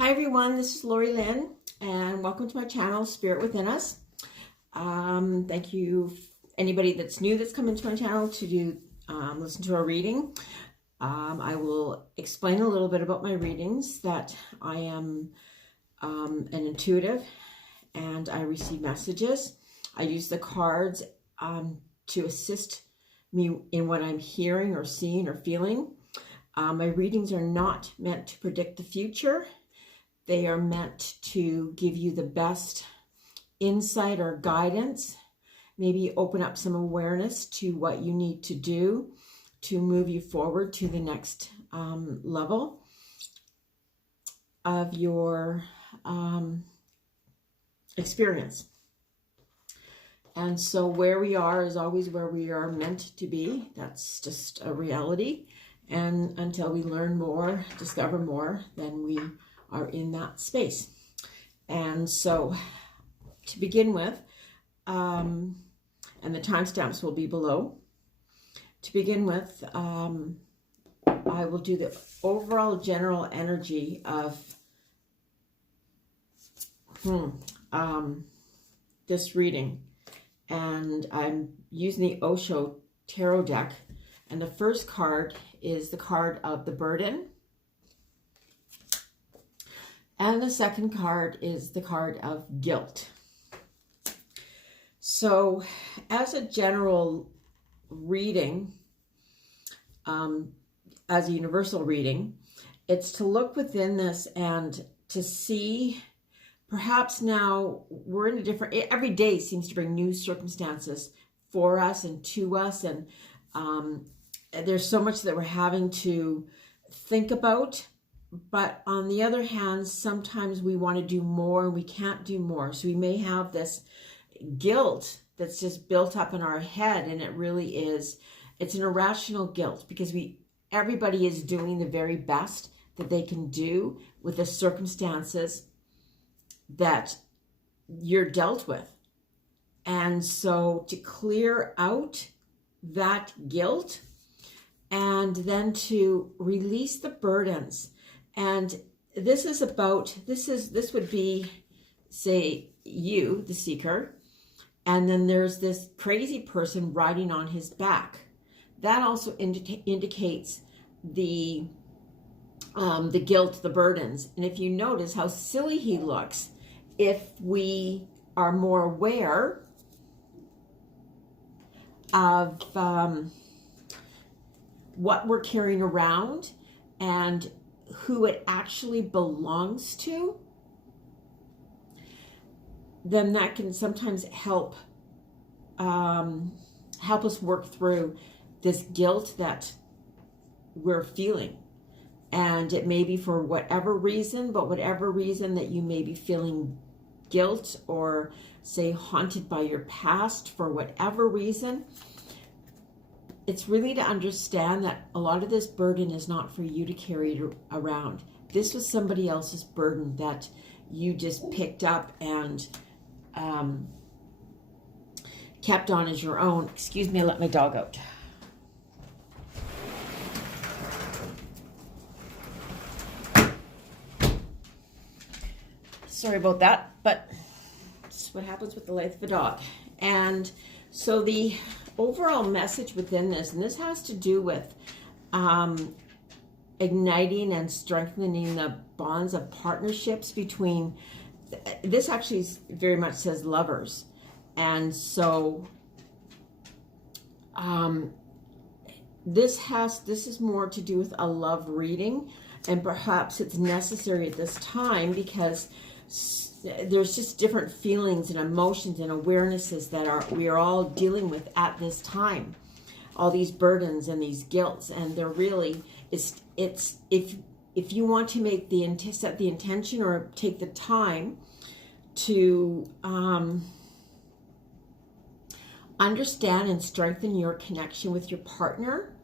Hi everyone, this is Lori-Lynn and welcome to my channel, Spirit Within Us. Thank you anybody that's new that's come into my channel to do listen to a reading. I will explain a little bit about my readings, that I am an intuitive and I receive messages. I use the cards to assist me in what I'm hearing or seeing or feeling. My readings are not meant to predict the future. They are meant to give you the best insight or guidance, maybe open up some awareness to what you need to do to move you forward to the next level of your experience. And so where we are is always where we are meant to be. That's just a reality. And until we learn more, discover more, then we are in that space. And so to begin with, and the timestamps will be below. To begin with, I will do the overall general energy of this reading. And I'm using the Osho Tarot deck. And the first card is the card of the burden. And the second card is the card of guilt. So as a general reading, as a universal reading, it's to look within this and to see, perhaps now we're in a different, every day seems to bring new circumstances for us and to us. And there's so much that we're having to think about. But on the other hand, sometimes we want to do more and we can't do more. So we may have this guilt that's just built up in our head, and it really is, it's an irrational guilt because everybody is doing the very best that they can do with the circumstances that you're dealt with. And so to clear out that guilt and then to release the burdens. And this is about, this would be, say, you, the seeker, and then there's this crazy person riding on his back. That also indicates the guilt, the burdens. And if you notice how silly he looks, if we are more aware of what we're carrying around and who it actually belongs to, then that can sometimes help us work through this guilt that we're feeling. And it may be for whatever reason, but whatever reason that you may be feeling guilt or say haunted by your past for whatever reason, it's really to understand that a lot of this burden is not for you to carry it around. This was somebody else's burden that you just picked up and kept on as your own. Excuse me, I let my dog out. Sorry about that, but it's what happens with the life of a dog. And so the overall message within this, and this has to do with igniting and strengthening the bonds of partnerships between, this actually very much says lovers. And so this is more to do with a love reading, and perhaps it's necessary at this time because there's just different feelings and emotions and awarenesses that we are all dealing with at this time. All these burdens and these guilts, and they're really, it's if you want to set the intention or take the time to understand and strengthen your connection with your partner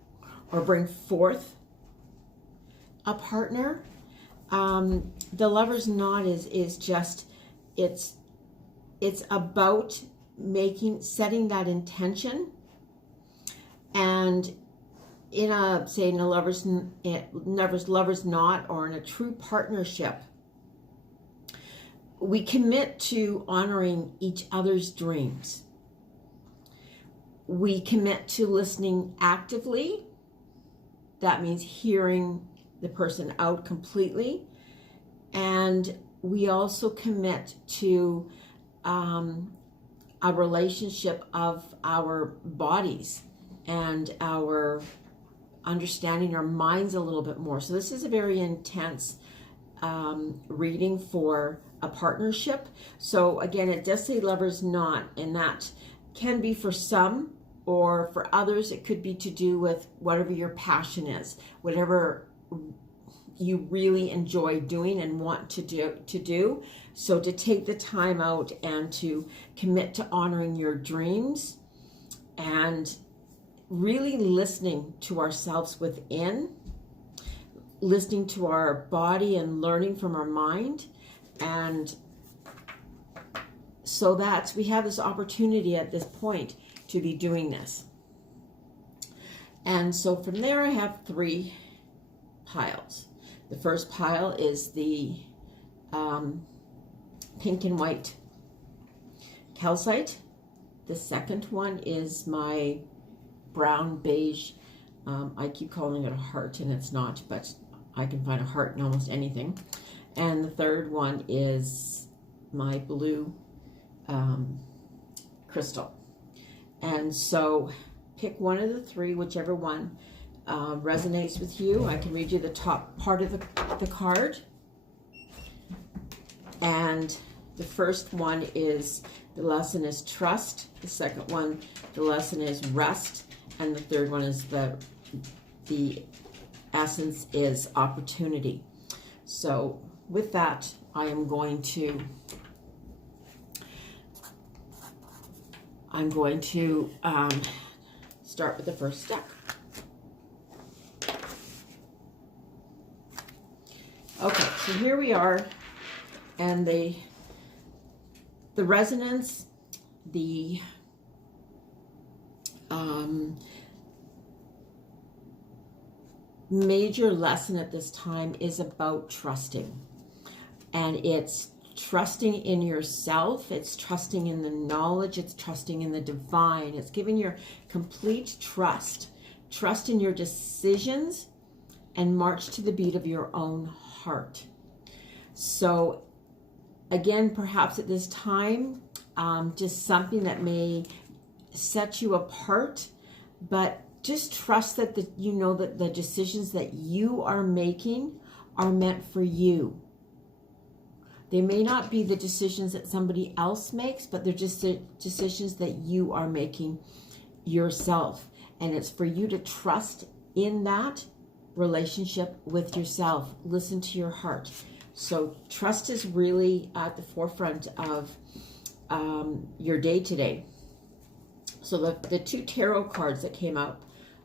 or bring forth a partner. The Lover's Knot is just, it's about setting that intention, and in a, say, in a lover's knot or in a true partnership, we commit to honoring each other's dreams. We commit to listening actively. That means hearing the person out completely. And we also commit to a relationship of our bodies and our understanding our minds a little bit more. So this is a very intense reading for a partnership. So again, it does say lovers not, and that can be for some, or for others it could be to do with whatever your passion is, whatever you really enjoy doing and want to do. So to take the time out and to commit to honoring your dreams and really listening to ourselves within, listening to our body and learning from our mind. And so we have this opportunity at this point to be doing this. And so from there I have 3 piles. The first pile is the pink and white calcite. The second one is my brown beige. I keep calling it a heart, and it's not, but I can find a heart in almost anything. And the third one is my blue crystal. And so pick one of the 3, whichever one resonates with you. I can read you the top part of the card. And the first one is, the lesson is trust. The second one, the lesson is rest. And the third one is the essence is opportunity. So with that, I am going to start with the first deck. Okay, so here we are, and the resonance, the major lesson at this time is about trusting. And it's trusting in yourself, it's trusting in the knowledge, it's trusting in the divine, it's giving your complete trust in your decisions, and march to the beat of your own heart. So again, perhaps at this time, just something that may set you apart, but just trust that you know that the decisions that you are making are meant for you. They may not be the decisions that somebody else makes, but they're just the decisions that you are making yourself. And it's for you to trust in that relationship with yourself. Listen to your heart. So trust is really at the forefront of your day today. So the 2 tarot cards that came out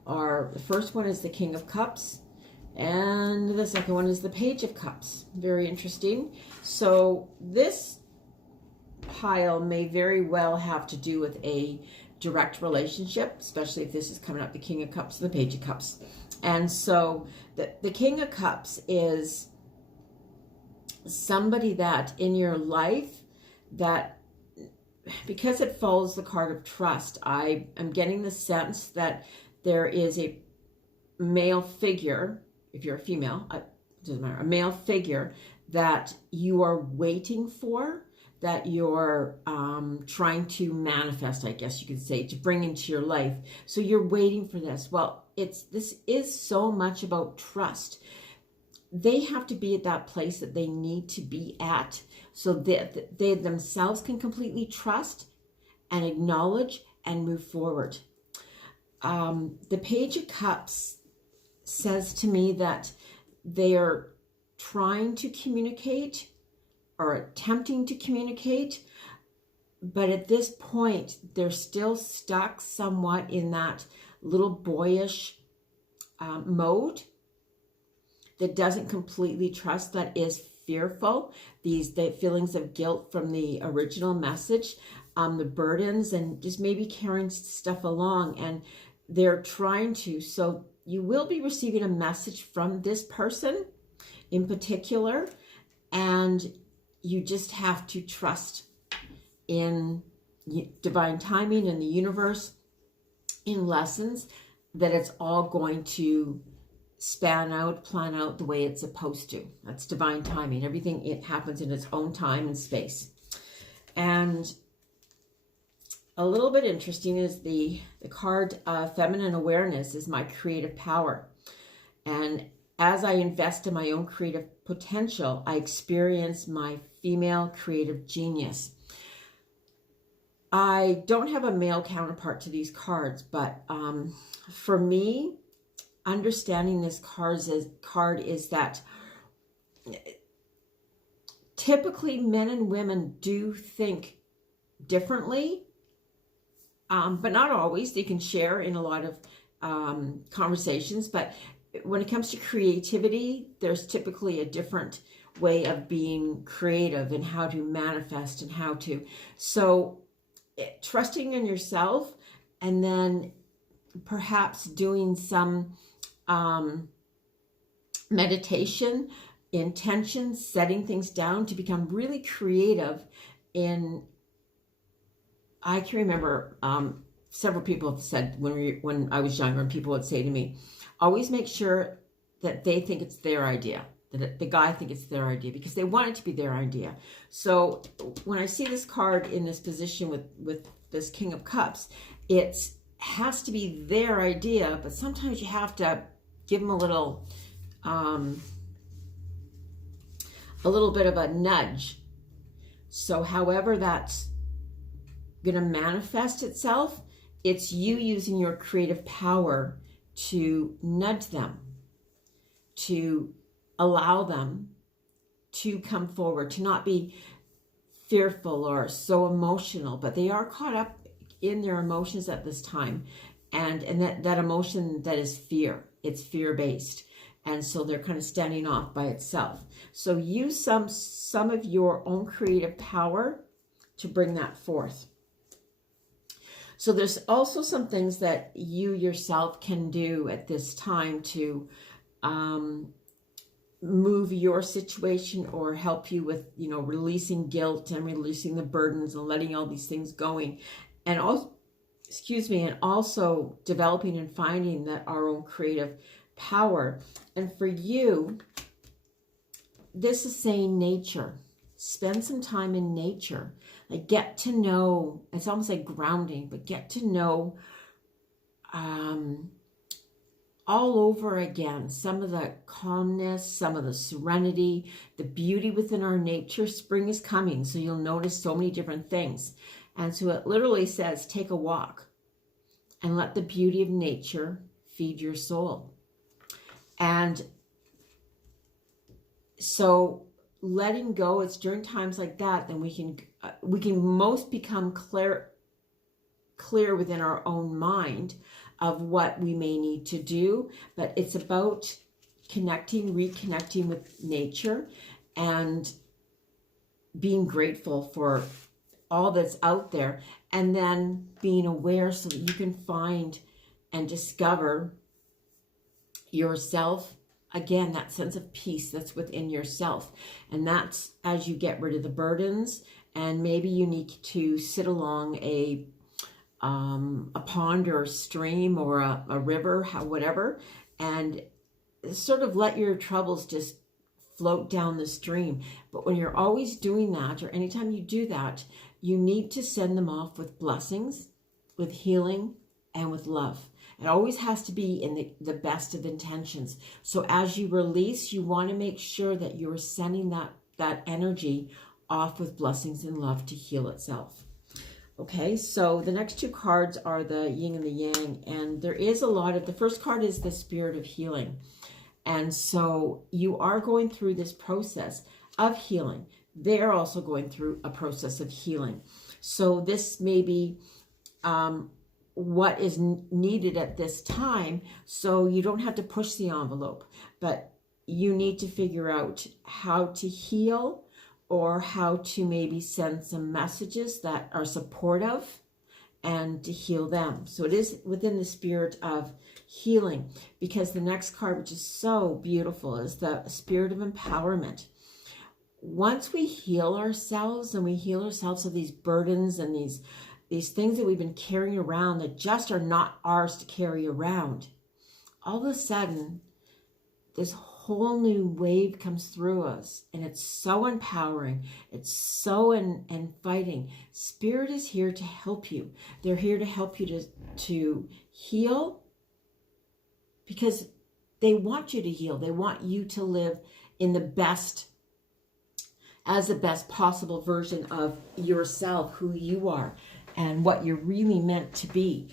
are, the first one is the King of Cups, and the second one is the Page of Cups. Very interesting. So this pile may very well have to do with a direct relationship, especially if this is coming up, the King of Cups and the Page of Cups. And so the King of Cups is somebody that in your life, that because it follows the card of trust, I am getting the sense that there is a male figure, if you're a female, it doesn't matter, a male figure that you are waiting for, that you're trying to manifest, I guess you could say, to bring into your life. So you're waiting for this. Well, this is so much about trust. They have to be at that place that they need to be at, so that they themselves can completely trust and acknowledge and move forward. The Page of Cups says to me that they are trying to communicate or attempting to communicate, but at this point they're still stuck somewhat in that little boyish mode that doesn't completely trust, that is fearful. The feelings of guilt from the original message, the burdens, and just maybe carrying stuff along, and they're trying to. So you will be receiving a message from this person in particular, and you just have to trust in divine timing, in the universe, in lessons, that it's all going to span out, plan out the way it's supposed to. That's divine timing. Everything, it happens in its own time and space. And a little bit interesting is the card Feminine Awareness is my creative power. And as I invest in my own creative potential, I experience my female creative genius. I don't have a male counterpart to these cards, but for me, understanding this card is that typically men and women do think differently, but not always. They can share in a lot of conversations, but when it comes to creativity, there's typically a different way of being creative and how to manifest and how to. So trusting in yourself, and then perhaps doing some meditation, intention, setting things down to become really creative. I can remember several people have said when I was younger, and people would say to me, always make sure that they think it's their idea, that the guy think it's their idea, because they want it to be their idea. So when I see this card in this position with this King of Cups, it has to be their idea, but sometimes you have to give them a little bit of a nudge. So however that's going to manifest itself, it's you using your creative power to nudge them, to allow them to come forward, to not be fearful or so emotional, but they are caught up in their emotions at this time. And that emotion that is fear, it's fear-based. And so they're kind of standing off by itself. So use some of your own creative power to bring that forth. So there's also some things that you yourself can do at this time to move your situation or help you with, releasing guilt and releasing the burdens and letting all these things going. And also, and also developing and finding our own creative power. And for you, this is saying nature. Spend some time in nature. Like, get to know, it's almost like grounding, but get to know all over again some of the calmness, some of the serenity, the beauty within our nature. Spring is coming, so you'll notice so many different things. And so it literally says, take a walk and let the beauty of nature feed your soul. And so letting go, it's during times like that, then we can most become clear within our own mind of what we may need to do. But it's about reconnecting with nature and being grateful for all that's out there, and then being aware so that you can find and discover yourself. Again, that sense of peace that's within yourself. And that's as you get rid of the burdens, and maybe you need to sit along a pond or a stream or a river, whatever, and sort of let your troubles just float down the stream. But when you're always doing that, or anytime you do that, you need to send them off with blessings, with healing, and with love. It always has to be in the best of intentions. So as you release, you want to make sure that you're sending that energy off with blessings and love to heal itself. Okay, so the next two cards are the yin and the yang. And there is a lot of, the first card is the Spirit of Healing. And so you are going through this process of healing. They're also going through a process of healing. So this may be what is needed at this time, so you don't have to push the envelope, but you need to figure out how to heal, or how to maybe send some messages that are supportive and to heal them. So it is within the spirit of healing, because the next card, which is so beautiful, is the Spirit of Empowerment. once we heal ourselves, and we heal ourselves of these burdens and these things that we've been carrying around that just are not ours to carry around, all of a sudden, this whole new wave comes through us, and it's so empowering. It's so inviting. Spirit is here to help you. They're here to help you to heal, because they want you to heal. They want you to live in the best possible version of yourself, who you are, and what you're really meant to be.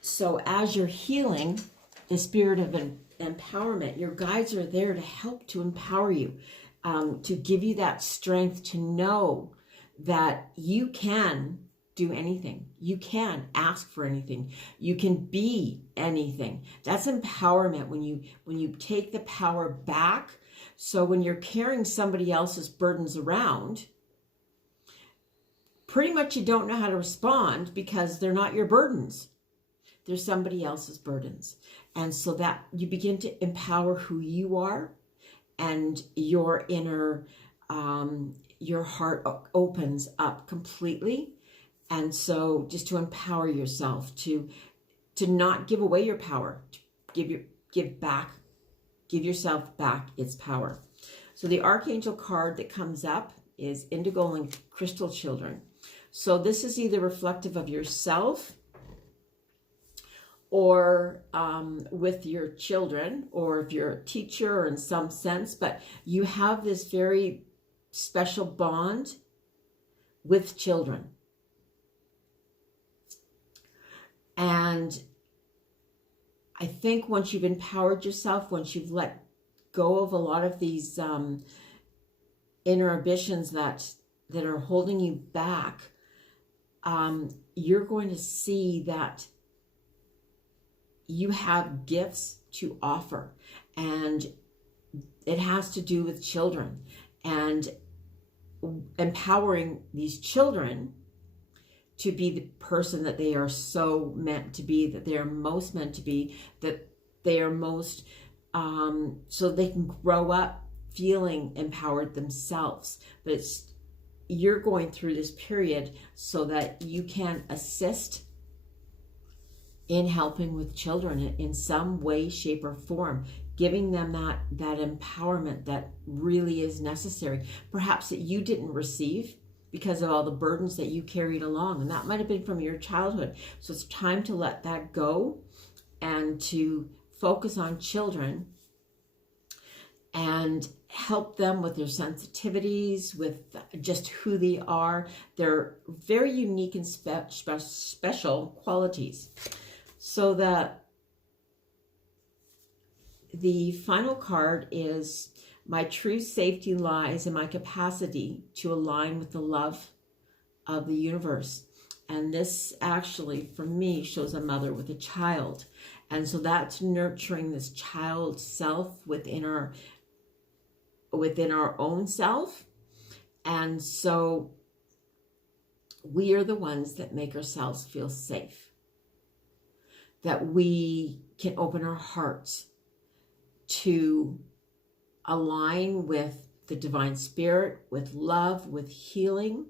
So as you're healing, the spirit of empowerment, your guides are there to help to empower you, to give you that strength to know that you can do anything. You can ask for anything. You can be anything. That's empowerment, when you take the power back. So when you're carrying somebody else's burdens around, pretty much you don't know how to respond, because they're not your burdens. They're somebody else's burdens. And so that you begin to empower who you are, and your inner, your heart opens up completely. And so just to empower yourself, to not give away your power, to give yourself back its power. So the Archangel card that comes up is Indigo and Crystal Children. So this is either reflective of yourself, or with your children, or if you're a teacher, or in some sense, but you have this very special bond with children. And I think once you've empowered yourself, once you've let go of a lot of these inhibitions that are holding you back, you're going to see that you have gifts to offer, and it has to do with children, and empowering these children to be the person that they are so meant to be, that they are most meant to be, that they are most, so they can grow up feeling empowered themselves. But you're going through this period so that you can assist in helping with children in some way, shape, or form, giving them that empowerment that really is necessary, perhaps that you didn't receive because of all the burdens that you carried along, and that might have been from your childhood. So it's time to let that go and to focus on children and help them with their sensitivities, with just who they are, their very unique and special qualities. So the final card is, my true safety lies in my capacity to align with the love of the universe. And this actually, for me, shows a mother with a child. And so that's nurturing this child self within our own self. And so we are the ones that make ourselves feel safe, that we can open our hearts to align with the divine spirit, with love, with healing.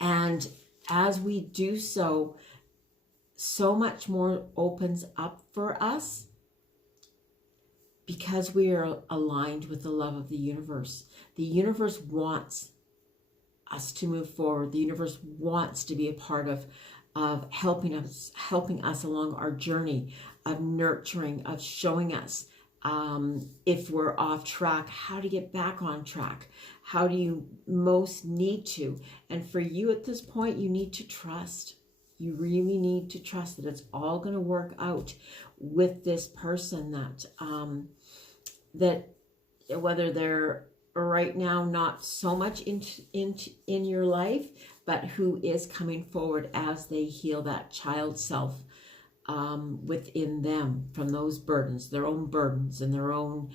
And as we do so, so much more opens up for us, because we are aligned with the love of the universe. The universe wants us to move forward. The universe wants to be a part of helping us along our journey, of nurturing, of showing us if we're off track, how to get back on track. How do you most need to? And for you at this point, you need to trust. You really need to trust that it's all going to work out with this person that whether they're right now not so much in your life, but who is coming forward as they heal that child self within them from those burdens, their own burdens and their own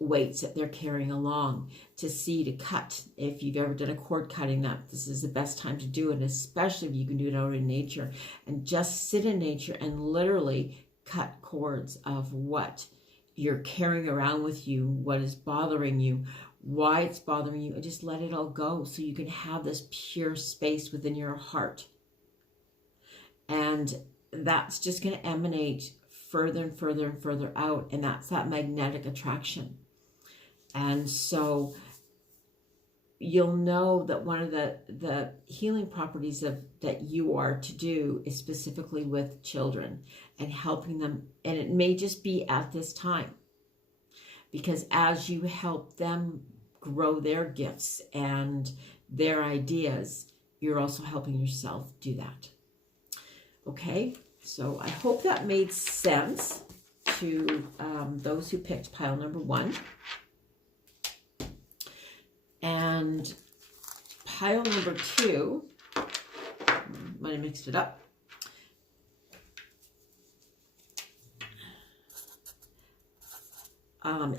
weights that they're carrying along. To cut, if you've ever done a cord cutting, that this is the best time to do it, especially if you can do it out in nature, and just sit in nature and literally cut cords of what you're carrying around with you, what is bothering you, why it's bothering you, and just let it all go so you can have this pure space within your heart. And that's just going to emanate further and further and further out, and that's that magnetic attraction. And so you'll know that one of the healing properties that you are to do is specifically with children and helping them. And it may just be at this time, because as you help them grow their gifts and their ideas, you're also helping yourself do that. Okay, so I hope that made sense to those who picked pile number 1. And pile number 2, might have mixed it up.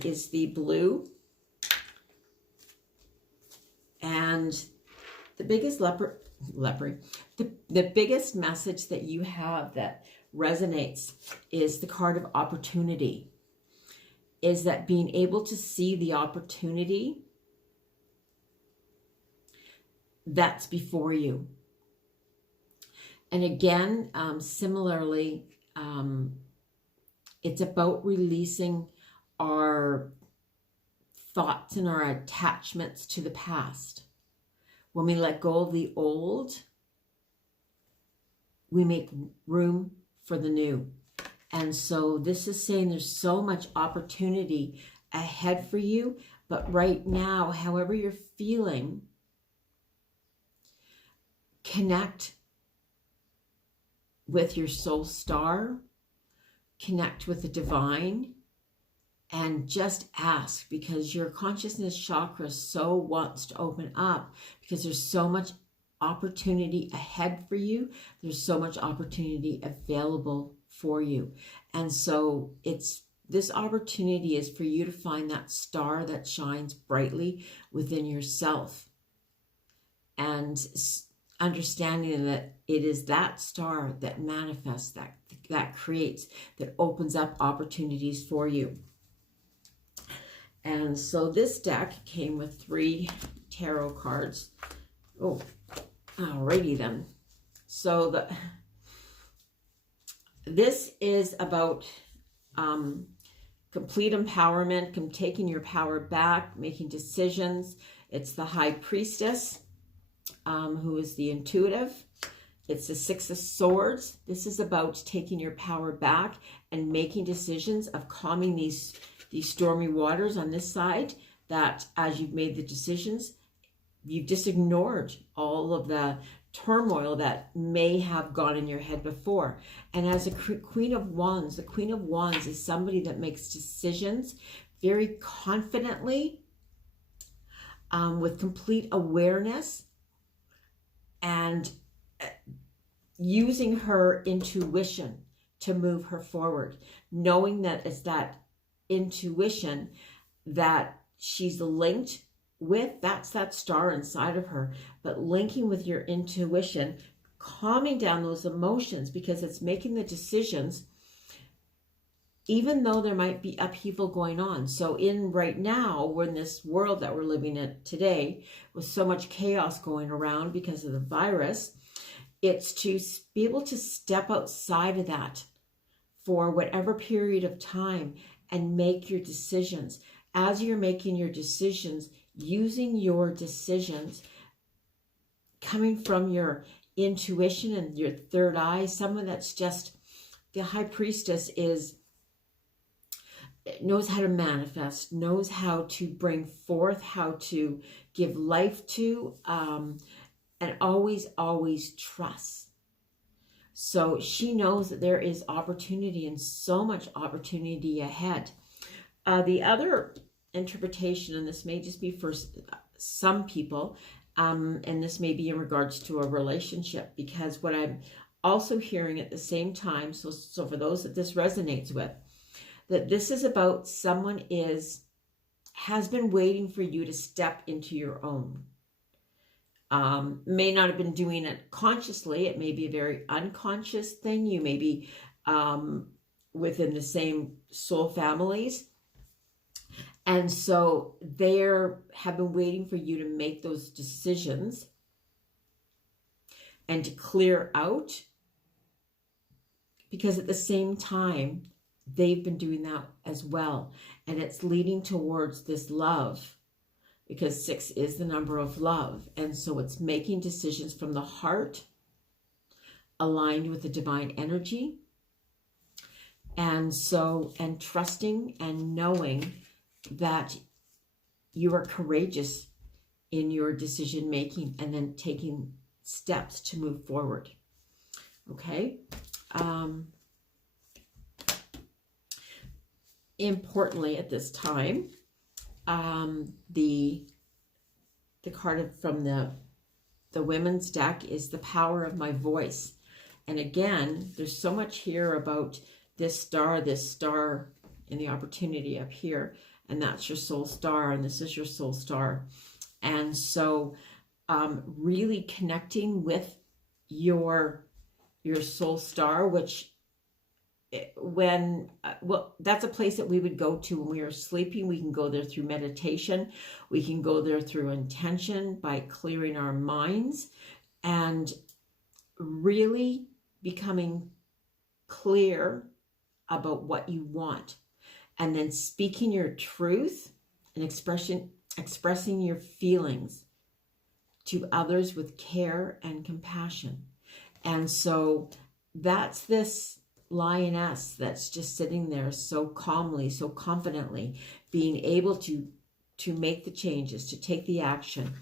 Is the blue. And the biggest the biggest message that you have that resonates is the card of opportunity. Is that being able to see the opportunity that's before you. And again, similarly, it's about releasing our thoughts and our attachments to the past. When we let go of the old, we make room for the new. And so this is saying there's so much opportunity ahead for you, but right now, however you're feeling, connect with your soul star, connect with the divine, and just ask, because your consciousness chakra so wants to open up, because there's so much opportunity ahead for you. There's so much opportunity available for you. And so this opportunity is for you to find that star that shines brightly within yourself, and understanding that it is that star that manifests, that creates, that opens up opportunities for you. And so this deck came with 3 tarot cards. Oh, alrighty then. So this is about complete empowerment, taking your power back, making decisions. It's the High Priestess, who is the intuitive. It's the 6 of Swords. This is about taking your power back and making decisions of calming these stormy waters on this side, that as you've made the decisions, you've just ignored all of the turmoil that may have gone in your head before. And as a Queen of Wands, the Queen of Wands is somebody that makes decisions very confidently, with complete awareness, and using her intuition to move her forward, knowing that it's that intuition that she's linked with, that's that star inside of her, but linking with your intuition, calming down those emotions, because it's making the decisions even though there might be upheaval going on. So right now, we're in this world that we're living in today with so much chaos going around because of the virus. It's to be able to step outside of that for whatever period of time and make your decisions. As you're making your decisions, using your decisions, coming from your intuition and your third eye, someone that's just, the High Priestess knows how to manifest, knows how to bring forth, how to give life to, and always trusts. So she knows that there is opportunity, and so much opportunity ahead. The other interpretation, and this may just be for some people, and this may be in regards to a relationship, because what I'm also hearing at the same time, so for those that this resonates with, that this is about someone has been waiting for you to step into your own. May not have been doing it consciously. It may be a very unconscious thing. You may be within the same soul families, And so they have been waiting for you to make those decisions and to clear out, because at the same time, they've been doing that as well. And it's leading towards this love, because 6 is the number of love. And so it's making decisions from the heart, aligned with the divine energy. And so, and trusting and knowing that you are courageous in your decision making, and then taking steps to move forward. Okay. Importantly at this time, the card from the women's deck is the power of my voice. And again, there's so much here about this star in the opportunity up here, and that's your soul star, and this is your soul star. And so really connecting with your soul star, which that's a place that we would go to when we are sleeping. We can go there through meditation. We can go there through intention, by clearing our minds and really becoming clear about what you want, and then speaking your truth and expressing your feelings to others with care and compassion. And so that's this lioness that's just sitting there so calmly, so confidently, being able to make the changes, to take the action,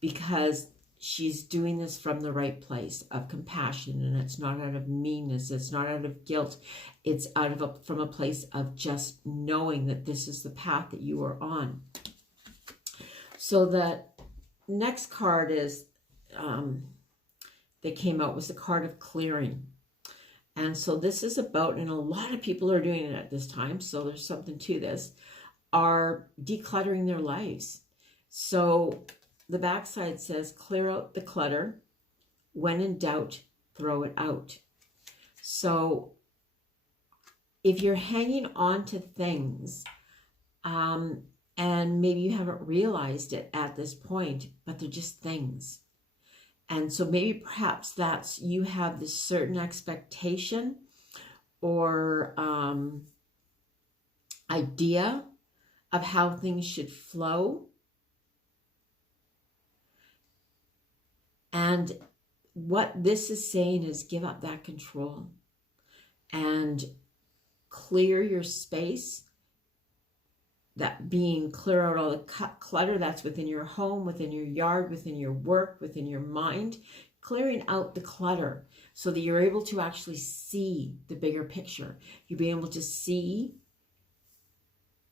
because she's doing this from the right place of compassion. And it's not out of meanness, it's not out of guilt, it's from a place of just knowing that this is the path that you are on. So the next card is that came out was the card of clearing. And so this is about, and a lot of people are doing it at this time, so there's something to this, are decluttering their lives. So the backside says, clear out the clutter. When in doubt, throw it out. So if you're hanging on to things, and maybe you haven't realized it at this point, but they're just things. And so maybe perhaps that's, you have this certain expectation or idea of how things should flow. And what this is saying is give up that control and clear your space. That being clear out all the clutter that's within your home, within your yard, within your work, within your mind, clearing out the clutter so that you're able to actually see the bigger picture. You'll be able to see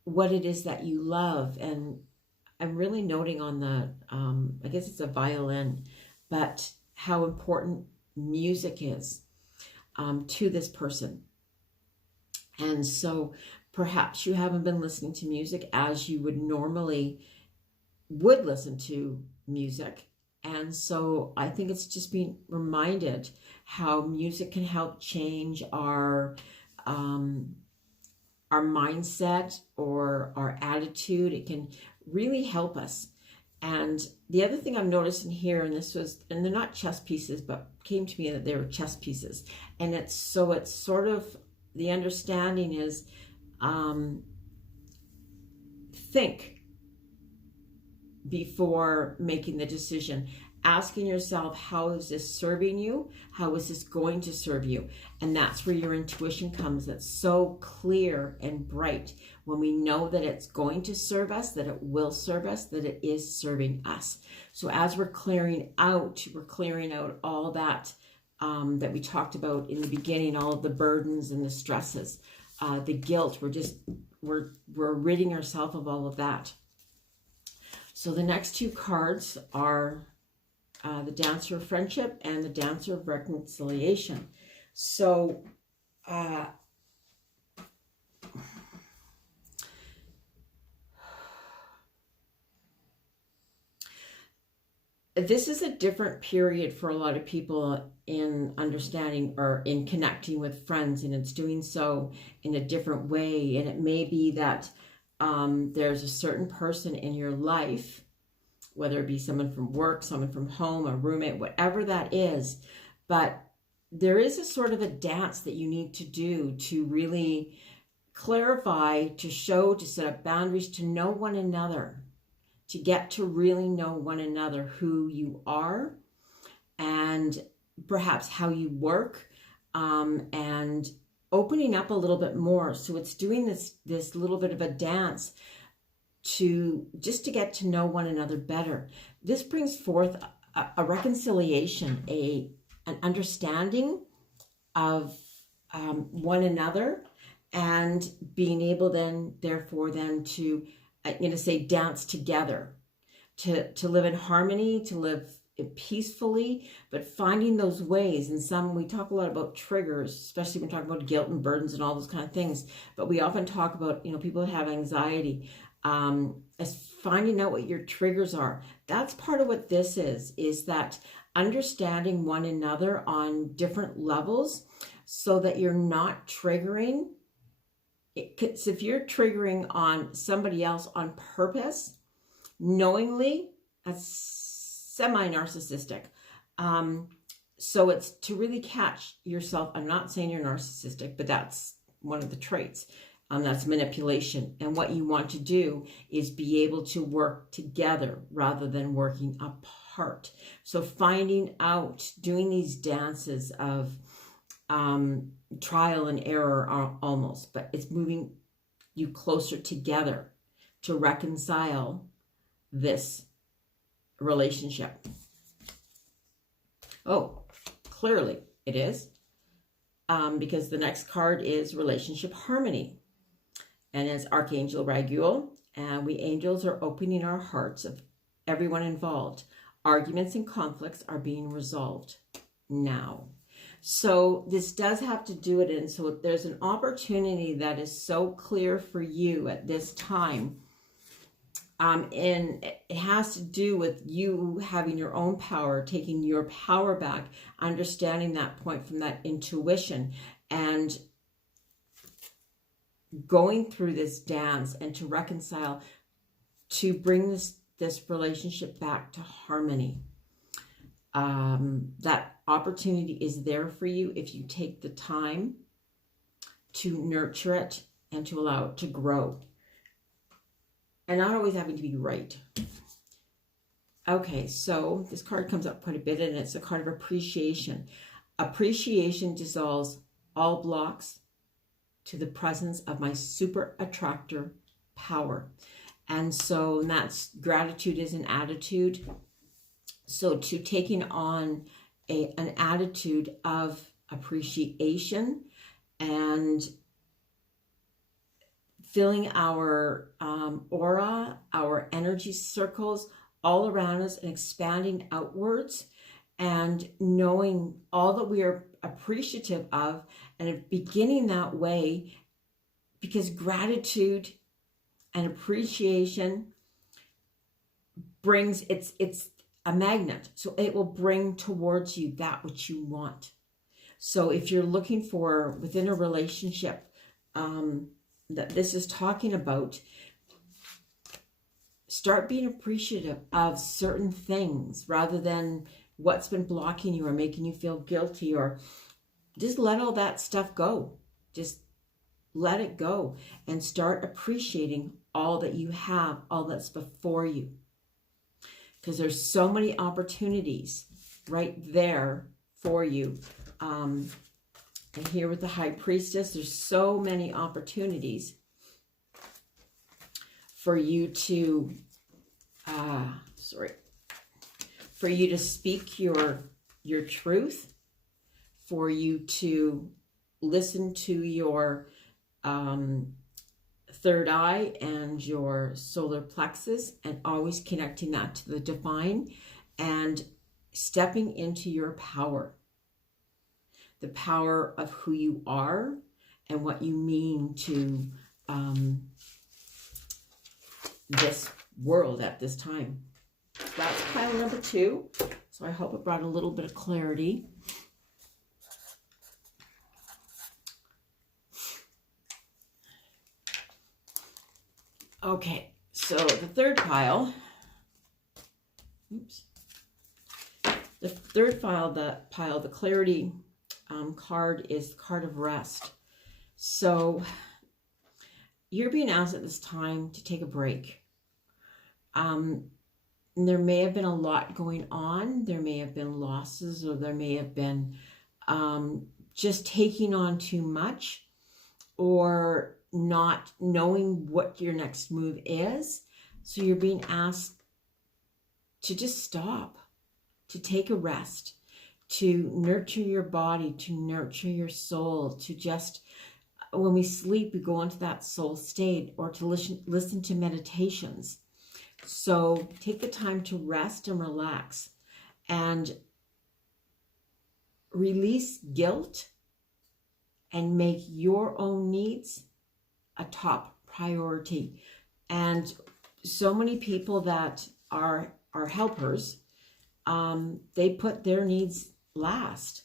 what it is that you love. And I'm really noting on the, I guess it's a violin, but how important music is to this person. And so perhaps you haven't been listening to music as you would normally listen to music. And so I think it's just being reminded how music can help change our mindset or our attitude. It can really help us. And the other thing I'm noticing here, and they're not chess pieces, but came to me that they were chess pieces. And it's sort of, the understanding is, think before making the decision, asking yourself, how is this serving you? How is this going to serve you? And that's where your intuition comes. That's so clear and bright when we know that it's going to serve us, that it will serve us, that it is serving us. So as we're clearing out all that that we talked about in the beginning, all of the burdens and the stresses, the guilt, we're ridding ourselves of all of that. So the next two cards are the Dancer of Friendship and the Dancer of Reconciliation. So this is a different period for a lot of people in understanding or in connecting with friends, and it's doing so in a different way. And it may be that there's a certain person in your life, whether it be someone from work, someone from home, a roommate, whatever that is, but there is a sort of a dance that you need to do to really clarify, to show, to set up boundaries, to know one another, to get to really know one another, who you are and perhaps how you work, and opening up a little bit more. So it's doing this little bit of a dance to just to get to know one another better. This brings forth a reconciliation, an understanding of one another, and being able then, therefore, then to, I'm going to say, dance together, to live in harmony, to live peacefully, but finding those ways. And we talk a lot about triggers, especially when we talk about guilt and burdens and all those kind of things, but we often talk about, people that have anxiety, as finding out what your triggers are. That's part of what this is that understanding one another on different levels, so that you're not triggering. Because if you're triggering on somebody else on purpose, knowingly, that's semi-narcissistic. So it's to really catch yourself. I'm not saying you're narcissistic, but that's one of the traits. That's manipulation. And what you want to do is be able to work together rather than working apart. So finding out, doing these dances of trial and error almost, but it's moving you closer together to reconcile this relationship. Oh, clearly it is, because the next card is relationship harmony, and it's Archangel Raguel, and we angels are opening our hearts of everyone involved. Arguments and conflicts are being resolved now. So this does have to do it, and so there's an opportunity that is so clear for you at this time. And it has to do with you having your own power, taking your power back, understanding that point from that intuition, and going through this dance and to reconcile, to bring this relationship back to harmony. That opportunity is there for you if you take the time to nurture it and to allow it to grow. And not always having to be right. Okay, so this card comes up quite a bit, and it's a card of appreciation. Appreciation dissolves all blocks to the presence of my super attractor power. And so that's gratitude is an attitude. So to taking on an attitude of appreciation and filling our aura, our energy circles all around us, and expanding outwards, and knowing all that we are appreciative of, and beginning that way, because gratitude and appreciation brings, it's a magnet, so it will bring towards you that which you want. So if you're looking for within a relationship, that this is talking about, start being appreciative of certain things rather than what's been blocking you or making you feel guilty, or just let all that stuff go. Just let it go and start appreciating all that you have, all that's before you. Because there's so many opportunities right there for you. And here with the High Priestess, there's so many opportunities for you to, for you to speak your truth, for you to listen to your third eye and your solar plexus, and always connecting that to the divine and stepping into your power. The power of who you are and what you mean to this world at this time. That's pile number 2. So I hope it brought a little bit of clarity. Okay, so the third pile, oops. The third pile, the clarity card is the card of rest. So you're being asked at this time to take a break. There may have been a lot going on. There may have been losses, or there may have been just taking on too much, or not knowing what your next move is. So you're being asked to just stop, to take a rest, to nurture your body, to nurture your soul, to just, when we sleep, we go into that soul state, or to listen to meditations. So take the time to rest and relax and release guilt and make your own needs a top priority. And so many people that are helpers, they put their needs last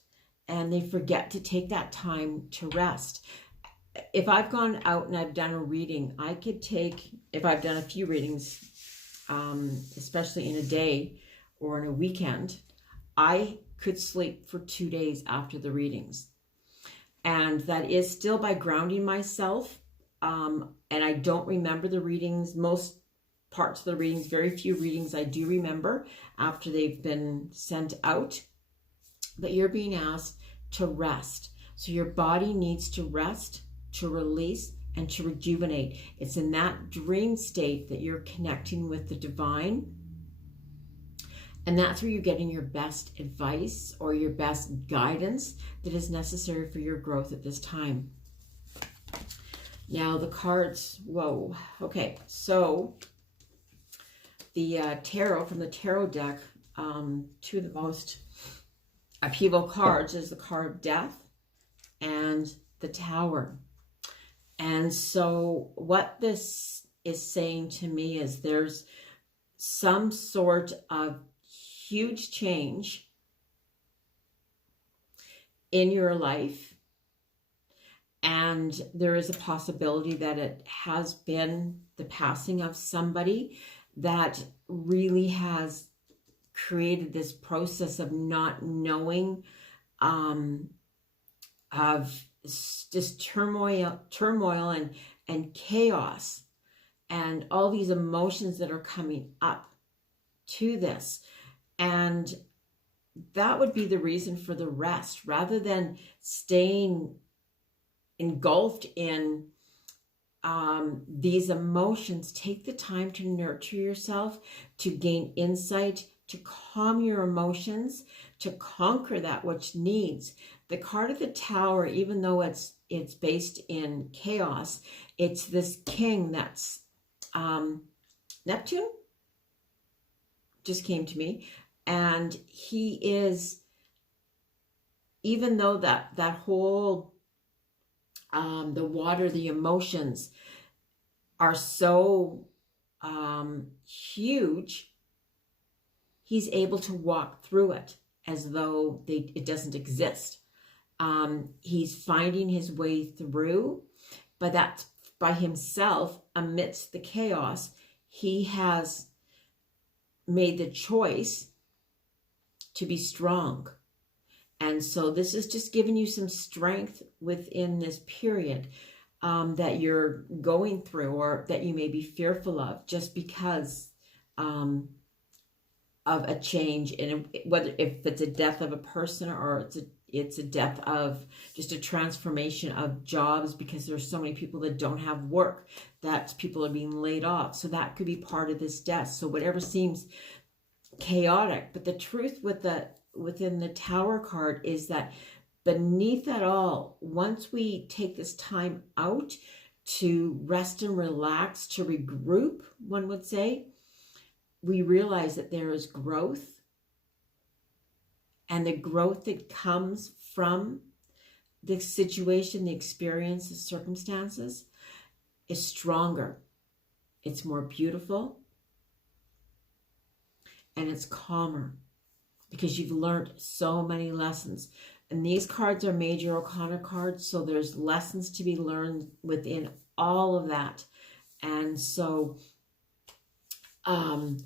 and they forget to take that time to rest. If I've gone out and I've done a reading, I could take, if I've done a few readings, especially in a day or in a weekend, I could sleep for 2 days after the readings. And that is still by grounding myself. And I don't remember the readings, most parts of the readings, very few readings I do remember after they've been sent out. But you're being asked to rest. So your body needs to rest, to release, and to rejuvenate. It's in that dream state that you're connecting with the divine. And that's where you're getting your best advice or your best guidance that is necessary for your growth at this time. Now the cards, whoa. Okay, so the tarot, from the tarot deck, two of the most upheaval cards is the card of death and the Tower. And so what this is saying to me is there's some sort of huge change in your life, and there is a possibility that it has been the passing of somebody that really has created this process of not knowing, of just turmoil and chaos, and all these emotions that are coming up to this. And that would be the reason for the rest, rather than staying engulfed in these emotions. Take the time to nurture yourself, to gain insight, to calm your emotions, to conquer that which needs. The card of the Tower, even though it's based in chaos, it's this king that's Neptune, just came to me. And he is, even though that whole, the water, the emotions are so huge, he's able to walk through it as though it doesn't exist. He's finding his way through, but that's by himself amidst the chaos. He has made the choice to be strong. And so this is just giving you some strength within this period that you're going through, or that you may be fearful of, just because of a change in whether if it's a death of a person, or it's a death of just a transformation of jobs, because there's so many people that don't have work, that people are being laid off. So that could be part of this death. So whatever seems chaotic, but the truth within the Tower card is that beneath it all, once we take this time out to rest and relax, to regroup, one would say, we realize that there is growth, and the growth that comes from the situation, the experience, the circumstances is stronger. It's more beautiful, and it's calmer, because you've learned so many lessons. And these cards are Major Arcana cards, so there's lessons to be learned within all of that. And so there's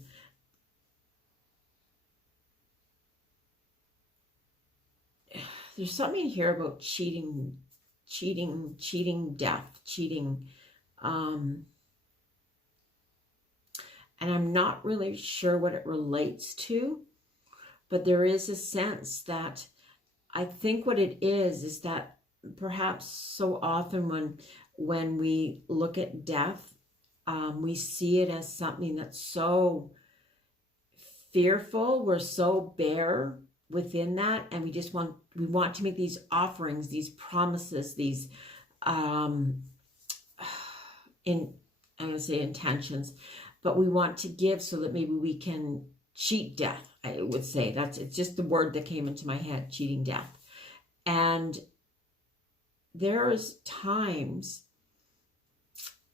something here about cheating death, cheating. And I'm not really sure what it relates to, but there is a sense that I think what it is that perhaps so often when we look at death, we see it as something that's so fearful. We're so bare within that, and we want to make these offerings, these promises, these I'm going to say intentions, but we want to give so that maybe we can cheat death. I would say it's just the word that came into my head, cheating death. And there's times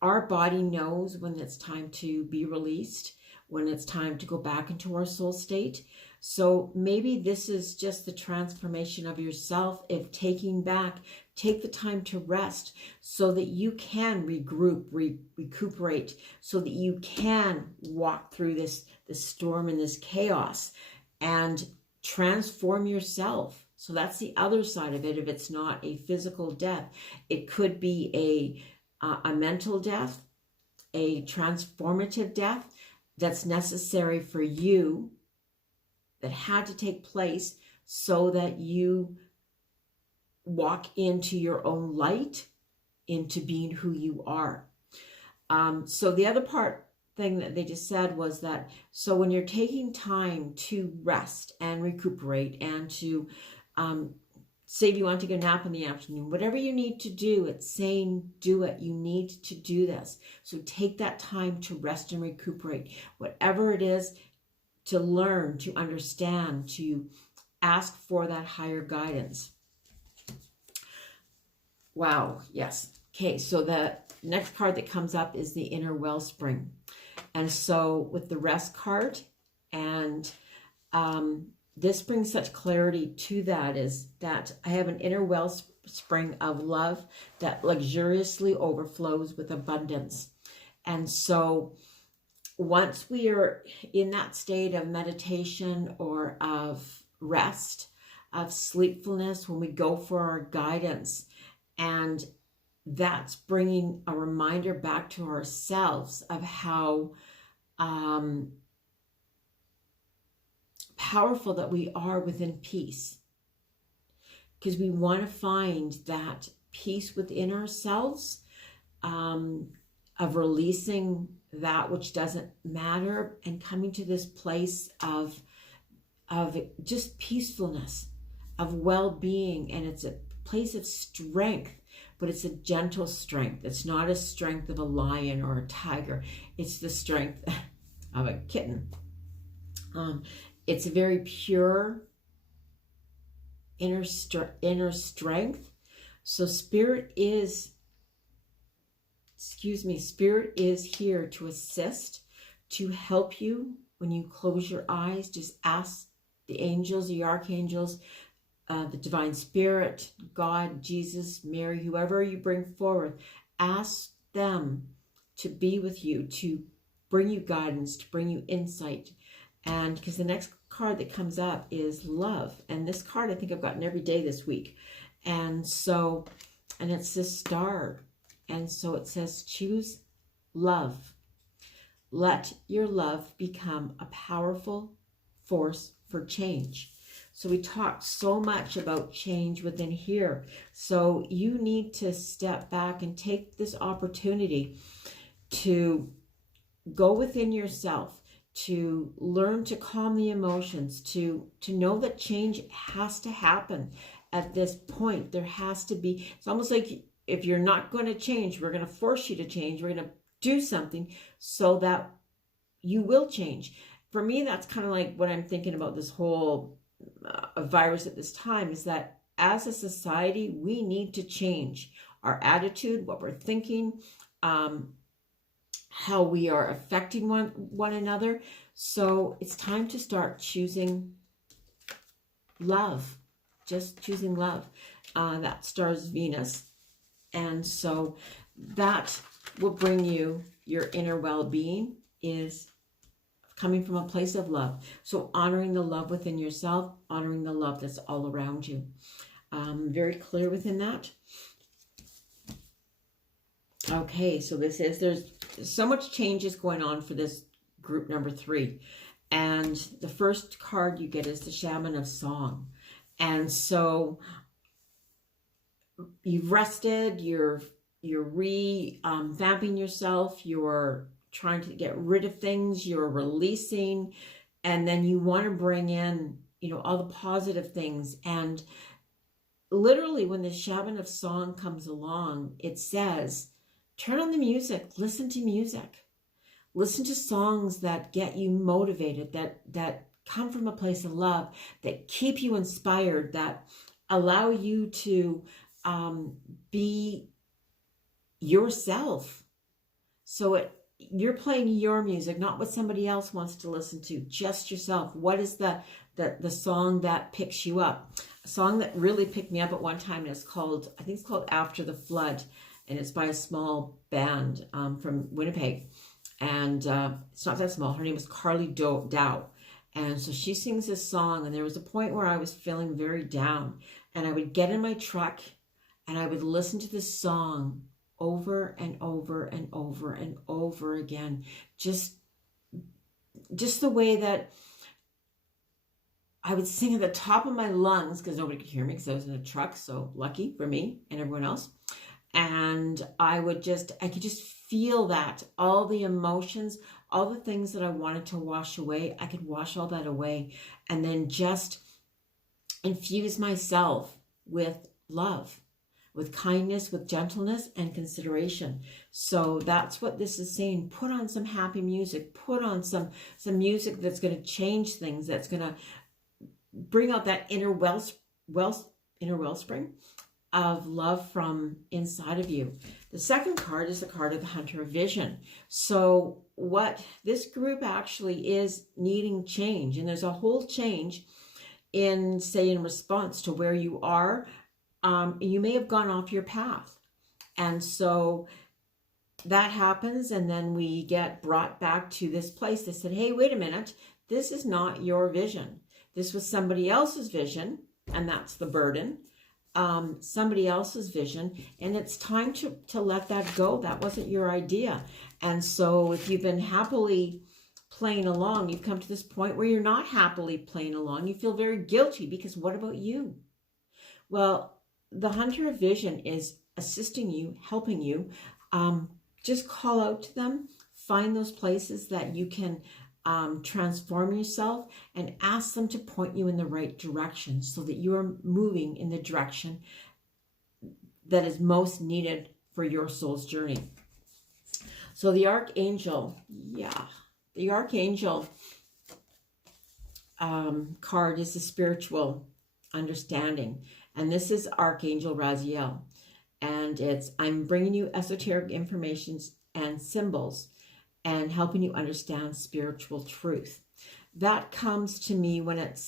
our body knows when it's time to be released, when it's time to go back into our soul state. So maybe this is just the transformation of yourself, if take the time to rest so that you can regroup, recuperate, so that you can walk through this storm and this chaos and transform yourself. So that's the other side of it. If it's not a physical death, it could be a mental death, a transformative death that's necessary for you, that had to take place so that you walk into your own light, into being who you are. So the other thing that they just said was that, so when you're taking time to rest and recuperate and to say if you want to take a nap in the afternoon, whatever you need to do, it's saying do it. You need to do this. So take that time to rest and recuperate. Whatever it is, to learn, to understand, to ask for that higher guidance. Wow, yes. Okay, so the next card that comes up is the inner wellspring. And so with the rest card, and this brings such clarity to that, is that I have an inner wellspring of love that luxuriously overflows with abundance. And so once we are in that state of meditation or of rest, of sleepfulness, when we go for our guidance, and that's bringing a reminder back to ourselves of how powerful that we are within peace. Because we want to find that peace within ourselves, of releasing that which doesn't matter and coming to this place of just peacefulness, of well-being. And it's a place of strength, but it's a gentle strength. It's not a strength of a lion or a tiger. It's the strength of a kitten. It's a very pure inner strength. So spirit is here to assist, to help you. When you close your eyes, just ask the angels, the archangels, the divine spirit, God, Jesus, Mary, whoever you bring forward, ask them to be with you, to bring you guidance, to bring you insight. And because the next card that comes up is love. And this card I think I've gotten every day this week. And so, and it's this star. And so it says, choose love. Let your love become a powerful force for change. So we talked so much about change within here. So you need to step back and take this opportunity to go within yourself, to learn to calm the emotions, to know that change has to happen at this point. There has to be, it's almost like if you're not going to change, we're going to force you to change. We're going to do something so that you will change. For me, that's kind of like what I'm thinking about this whole virus at this time, is that as a society, we need to change our attitude, what we're thinking, how we are affecting one another. So it's time to start choosing love, just choosing love. That stars Venus. And so that will bring you your inner well-being is coming from a place of love. So honoring the love within yourself, honoring the love that's all around you. Very clear within that. Okay, so there's so much changes going on for this group number 3. And the first card you get is the Shaman of Song. And so you've rested, you're revamping yourself, you're trying to get rid of things, you're releasing, and then you want to bring in, all the positive things. And literally when the Shaman of Song comes along, it says, turn on the music, listen to music. Listen to songs that get you motivated, that come from a place of love, that keep you inspired, that allow you to be yourself. So you're playing your music, not what somebody else wants to listen to, just yourself. What is the song that picks you up? A song that really picked me up at one time is called, I think it's called After the Flood, and it's by a small band from Winnipeg. And it's not that small. Her name is Carly Dow. And so she sings this song, and there was a point where I was feeling very down, and I would get in my truck and I would listen to this song over and over and over and over again. Just the way that I would sing at the top of my lungs, because nobody could hear me because I was in a truck. So lucky for me and everyone else. And I could just feel that, all the emotions, all the things that I wanted to wash away, I could wash all that away, and then just infuse myself with love, with kindness, with gentleness and consideration. So that's what this is saying. Put on some happy music, put on some music that's going to change things, that's going to bring out that inner wellspring of love from inside of you. The second card is the card of the Hunter of Vision. So what this group actually is needing change, and there's a whole change in response to where you are. You may have gone off your path, and so that happens, and then we get brought back to this place that said, hey, wait a minute, this is not your vision. This was somebody else's vision, and that's the burden. Somebody else's vision, and it's time to let that go. That wasn't your idea. And so if you've been happily playing along, you've come to this point where you're not happily playing along. You feel very guilty because what about you? Well, the Hunter of Vision is assisting you, helping you. Just call out to them, find those places that you can transform yourself, and ask them to point you in the right direction so that you are moving in the direction that is most needed for your soul's journey. So the Archangel, the Archangel card is the spiritual understanding. And this is Archangel Raziel. And it's, I'm bringing you esoteric information and symbols and helping you understand spiritual truth. That comes to me when it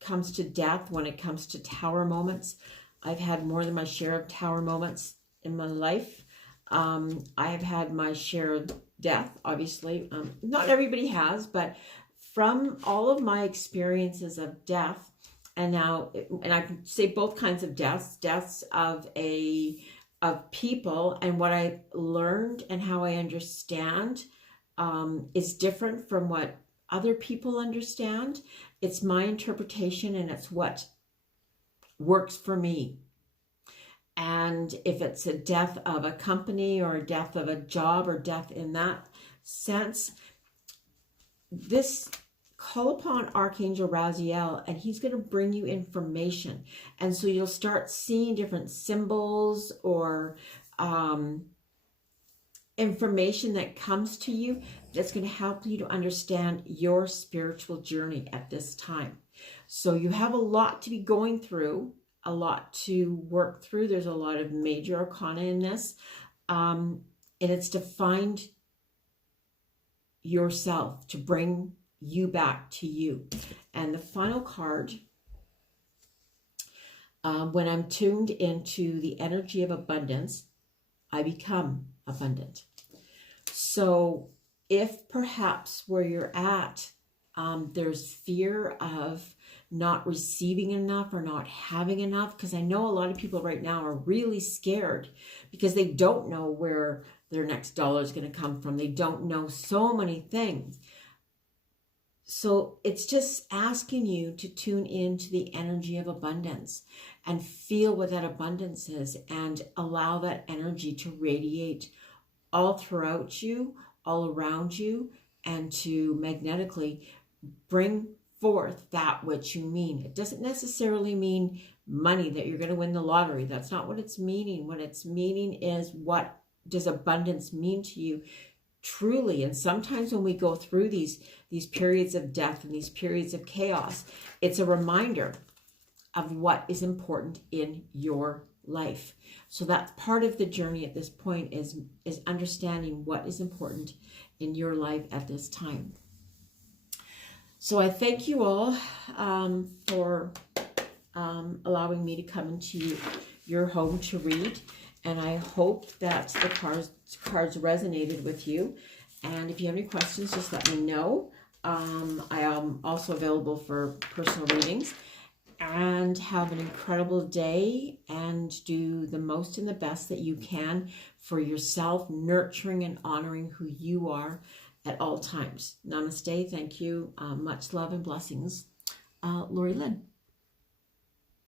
comes to death, when it comes to tower moments. I've had more than my share of tower moments in my life. I've had my share of death, obviously. Not everybody has, but from all of my experiences of death, and I can say both kinds of deaths of people, and what I learned and how I understand is different from what other people understand. It's my interpretation, and it's what works for me. And if it's a death of a company or a death of a job or death in that sense, this call upon Archangel Raziel, and he's going to bring you information. And so you'll start seeing different symbols or information that comes to you that's going to help you to understand your spiritual journey at this time. So you have a lot to be going through, a lot to work through. There's a lot of major arcana in this. And it's to find yourself, to bring you back to you. And the final card, when I'm tuned into the energy of abundance, I become abundant. So if perhaps where you're at, there's fear of not receiving enough or not having enough, because I know a lot of people right now are really scared because they don't know where their next dollar is going to come from. They don't know so many things. So it's just asking you to tune into the energy of abundance and feel what that abundance is, and allow that energy to radiate all throughout you, all around you, and to magnetically bring forth that which you mean. It doesn't necessarily mean money, that you're going to win the lottery. That's not what it's meaning. What it's meaning is, what does abundance mean to you truly? And sometimes when we go through these periods of death and these periods of chaos, it's a reminder of what is important in your life. So that's part of the journey at this point, is understanding what is important in your life at this time. So I thank you all for allowing me to come into your home to read. And I hope that the cards resonated with you. And if you have any questions, just let me know. I am also available for personal readings. And have an incredible day, and do the most and the best that you can for yourself, nurturing and honoring who you are at all times. Namaste. Thank you. Much love and blessings. Lori-Lynn.